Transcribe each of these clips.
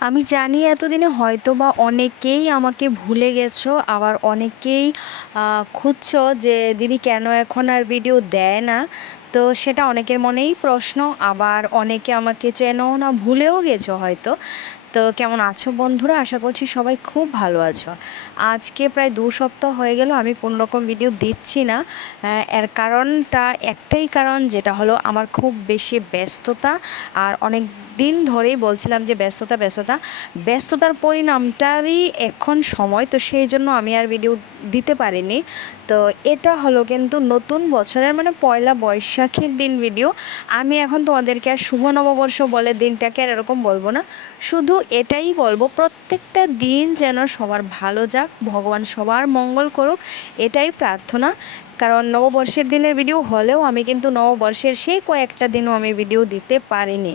আমি জানি এতদিনে হয়তো বা অনেকেই আমাকে ভুলে গেছো, আবার অনেকেই খুঁজছো যে দিদি কেন এখন আর ভিডিও দেয় না। তো সেটা অনেকের মনেই প্রশ্ন, আবার অনেকে আমাকে চেনও না, ভুলেও গেছো হয়তো। তো কেমন আছো বন্ধুরা? আশা করছি সবাই খুব ভালো আছো। আজকে প্রায় দু সপ্তাহ হয়ে গেল, আমি কোনো রকম ভিডিও দিচ্ছি না। এর কারণটা একটাই কারণ, যেটা হলো আমার খুব বেশি ব্যস্ততা। আর অনেক দিন ধরেই বলছিলাম যে ব্যস্ততা ব্যস্ততা। ব্যস্ততার পরিণামটারই এখন সময়, তো সেই জন্য আমি আর ভিডিও দিতে পারিনি। তো এটা হলো কিন্তু নতুন বছরের মানে পয়লা বৈশাখের দিন ভিডিও আমি এখন তোমাদেরকে আর শুভ নববর্ষ বলে দিনটাকে আর এরকম বলব না। শুধু এটাই বলব, প্রত্যেকটা দিন যেন সবার ভালো যাক, ভগবান সবার মঙ্গল করুক, এটাই প্রার্থনা। কারণ নববর্ষের দিনের ভিডিও হলেও আমি কিন্তু নববর্ষের সেই কয়েকটা দিনও আমি ভিডিও দিতে পারিনি।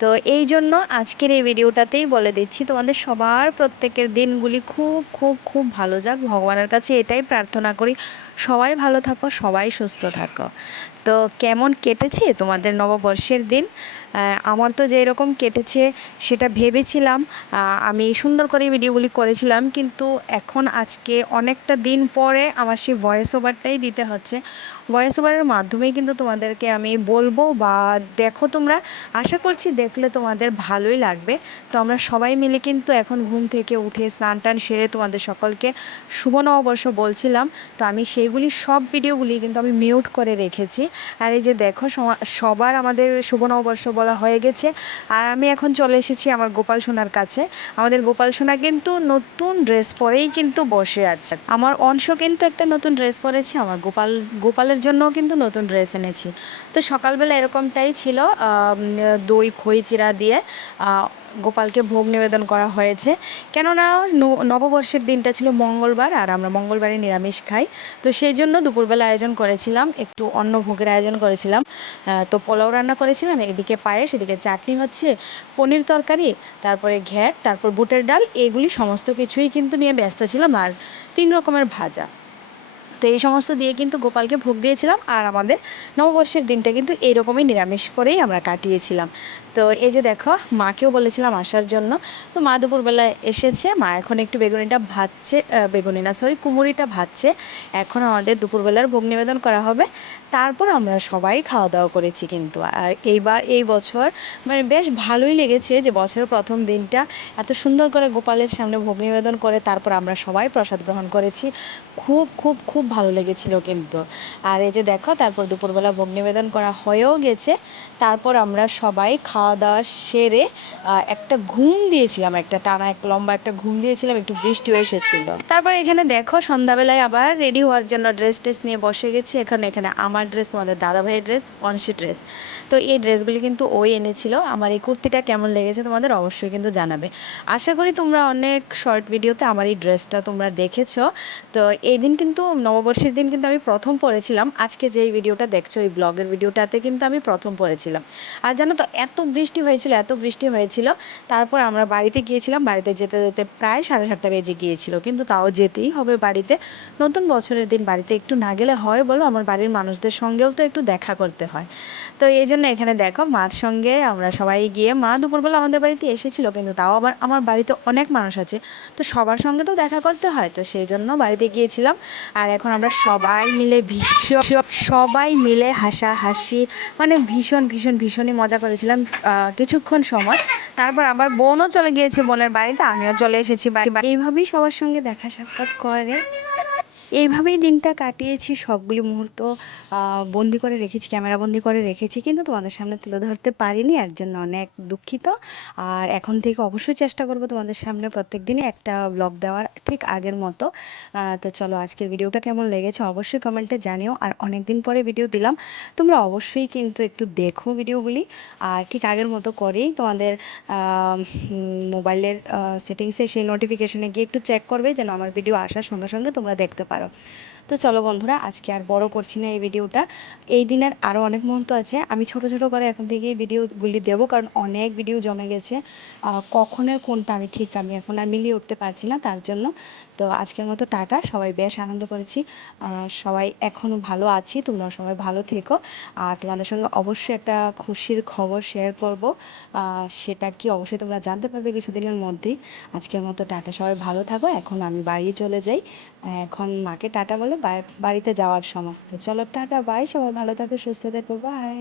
তো এই জন্য আজকের এই ভিডিওটাতেই বলে দিচ্ছি, তোমাদের সবার প্রত্যেকের দিনগুলি খুব খুব খুব ভালো যাক, ভগবানের কাছে এটাই প্রার্থনা করি। সবাই ভালো থাকো, সবাই সুস্থ থাকো। তো কেমন কেটেছে তোমাদের নববর্ষের দিন? আমার তো যেরকম কেটেছে সেটা ভেবেছিলাম। আমি সুন্দর করে ভিডিওগুলি করেছিলাম, কিন্তু এখন আজকে অনেকটা দিন পরে আমার সেই ভয়েস ওভারটাই দিতে হচ্ছে। ভয়েস ওভারের মাধ্যমেই কিন্তু তোমাদেরকে আমি বলব বা দেখো তোমরা। আশা করছি দেখলে তোমাদের ভালোই লাগবে। তো আমরা সবাই মিলে কিন্তু এখন ঘুম থেকে উঠে স্নান টান সেরে তোমাদের সকলকে শুভ নববর্ষ বলছিলাম। তো আমি সেইগুলি সব ভিডিওগুলি কিন্তু আমি মিউট করে রেখেছি। আর এই যে দেখো সবার আমাদের শুভ নববর্ষ বলা হয়ে গেছে। আর আমি এখন চলে এসেছি আমার গোপাল সোনার কাছে। আমাদের গোপাল সোনা কিন্তু নতুন ড্রেস পরেই কিন্তু বসে আছে। আমার অংশ কিন্তু একটা নতুন ড্রেস পরেছি, আমার গোপাল, গোপালের জন্যও কিন্তু নতুন ড্রেস এনেছি। তো সকালবেলা এরকমটাই ছিল দই, খই, চিরা দিয়ে গোপালকে ভোগ নিবেদন করা হয়েছে। কেননা নববর্ষের দিনটা ছিল মঙ্গলবার আর আমরা মঙ্গলবারে নিরামিষ খাই। তো সেই জন্য দুপুরবেলা আয়োজন করেছিলাম, একটু অন্য ভোগের আয়োজন করেছিলাম। তো পোলাও রান্না করেছিলাম, এদিকে পায়েস, এদিকে চাটনি হচ্ছে, পনির তরকারি, তারপরে ঘ্যাট, তারপর বুটের ডাল, এগুলি সমস্ত কিছুই কিন্তু নিয়ে ব্যস্ত ছিলাম আর তিন রকমের ভাজা। তো এই সমস্ত দিয়ে কিন্তু গোপালকে ভোগ দিয়েছিলাম আর আমাদের নববর্ষের দিনটা কিন্তু এইরকমই নিরামিষ করেই আমরা কাটিয়েছিলাম। তো এই যে দেখো, মাকেও বলেছিলাম আসার জন্য। তো মা দুপুরবেলায় এসেছে, মা এখন একটু বেগুনিটা ভাজছে বেগুনি না সরি কুমুরিটা ভাজছে। এখন আমাদের দুপুরবেলার ভোগ নিবেদন করা হবে। তারপর আমরা সবাই খাওয়া দাওয়া করেছি কিন্তু। আর এইবার, এই বছর মানে বেশ ভালোই লেগেছে যে বছরের প্রথম দিনটা এত সুন্দর করে গোপালের সামনে ভোগ নিবেদন করে, তারপর আমরা সবাই প্রসাদ গ্রহণ করেছি। খুব খুব খুব ভালো লেগেছিল কিন্তু। আর এই যে দেখো, তারপর দুপুরবেলা ভোগ নিবেদন করা হয়েও গেছে। তারপর আমরা সবাই খাওয়া দাওয়া সেরে একটা ঘুম দিয়েছিলাম, একটা টানা, এক লম্বা একটা ঘুম দিয়েছিলাম, একটু বৃষ্টিও এসেছিল। তারপর এখানে দেখো, সন্ধ্যাবেলায় আবার রেডি হওয়ার জন্য ড্রেস টেস নিয়ে বসে গেছি। এখানে এখানে আমার ড্রেস তোমাদের দাদা ভাইয়ের ড্রেস অনসি ড্রেস তো এই ড্রেসগুলি কিন্তু ওই এনেছিল। আমার এই কুর্তিটা কেমন লেগেছে তোমাদের অবশ্যই কিন্তু জানাবে। আশা করি তোমরা অনেক শর্ট ভিডিওতে আমার এই ড্রেসটা তোমরা দেখেছ। তো এই দিন কিন্তু নববর্ষের দিন কিন্তু আমি প্রথম পড়েছিলাম। আজকে যেই ভিডিওটা দেখছ, এই ব্লগের ভিডিওটাতে কিন্তু আমি প্রথম পড়েছিলাম। আর জানো তো, এত বৃষ্টি হয়েছিল, এত বৃষ্টি হয়েছিল, তারপর আমরা বাড়িতে গিয়েছিলাম। বাড়িতে যেতে যেতে প্রায় সাড়ে সাতটা বেজে গিয়েছিল, কিন্তু তাও যেতেই হবে বাড়িতে। নতুন বছরের দিন, বাড়িতে একটু না গেলে হয় বলো, আমার বাড়ির মানুষদের সঙ্গেও তো একটু দেখা করতে হয়। তো এই জন্য এখানে দেখো, মার সঙ্গে আমরা সবাই গিয়ে, মা দুপুরবেলা আমাদের বাড়িতে এসেছিল, কিন্তু তাও আবার আমার বাড়িতে অনেক মানুষ আছে। তো সবার সঙ্গে তো দেখা করতে হয়, তো সেই জন্য বাড়িতে গিয়েছিলাম। আর এখন আমরা সবাই মিলে ভীষণ, সবাই মিলে হাসা হাসি মানে ভীষণ ভীষণ, ভীষণই মজা করেছিলাম কিছুক্ষণ সময়। তারপর আবার বোনও চলে গিয়েছে বোনের বাড়িতে, আমিও চলে এসেছি এইভাবেই সবার সঙ্গে দেখা সাক্ষাৎ করে। এইভাবেই দিনটা কাটিয়েছি, সবগুলি মুহূর্ত বন্দি করে রেখেছি, ক্যামেরা বন্দি করে রেখেছি, কিন্তু তোমাদের সামনে তুলে ধরতে পারিনি, এর জন্য অনেক দুঃখিত। আর এখন থেকে অবশ্যই চেষ্টা করব তোমাদের সামনে প্রত্যেক দিনই একটা ব্লগ দেওয়ার ঠিক আগের মতো। তো চলো আজকের ভিডিওটা কেমন লেগেছে অবশ্যই কমেন্টে জানিও। আর অনেক দিন পরে ভিডিও দিলাম, তোমরা অবশ্যই কিন্তু একটু দেখো ভিডিওগুলি। আর ঠিক আগের মতো করেই তোমাদের মোবাইলের সেটিংসে সেই নোটিফিকেশানে গিয়ে একটু চেক করবে যেন আমার ভিডিও আসার সঙ্গে সঙ্গে তোমরা দেখতে পারো। তো চলো বন্ধুরা, আজকে আর বড় করছি না এই ভিডিওটা। এই দিনের আরও অনেক মুহূর্ত আছে। আমি ছোট ছোট করে এখন থেকেই ভিডিওগুলি দেবো, কারণ অনেক ভিডিও জমে গেছে। কখনের কোনটা আমি ঠিক আমি এখন আর মিলিয়ে উঠতে পারছি না তার জন্য। তো আজকের মতো টাটা, সবাই বেশ আনন্দ করেছি। সবাই এখনও ভালো আছি তোমরা সবাই ভালো থেকো। আর তোমাদের সঙ্গে অবশ্যই একটা খুশির খবর শেয়ার করব। সেটা কি অবশ্যই তোমরা জানতে পারবে কিছুদিনের মধ্যেই। আজকের মতো টাটা, সবাই ভালো থাকো। এখন আমি বাড়ি চলে যাই। এখন মাকে টাটা বলে বাড়িতে যাওয়ার সময়। তো চলো টাটা বাই সবাই ভালো থাকো, সুস্থ থেকো বাই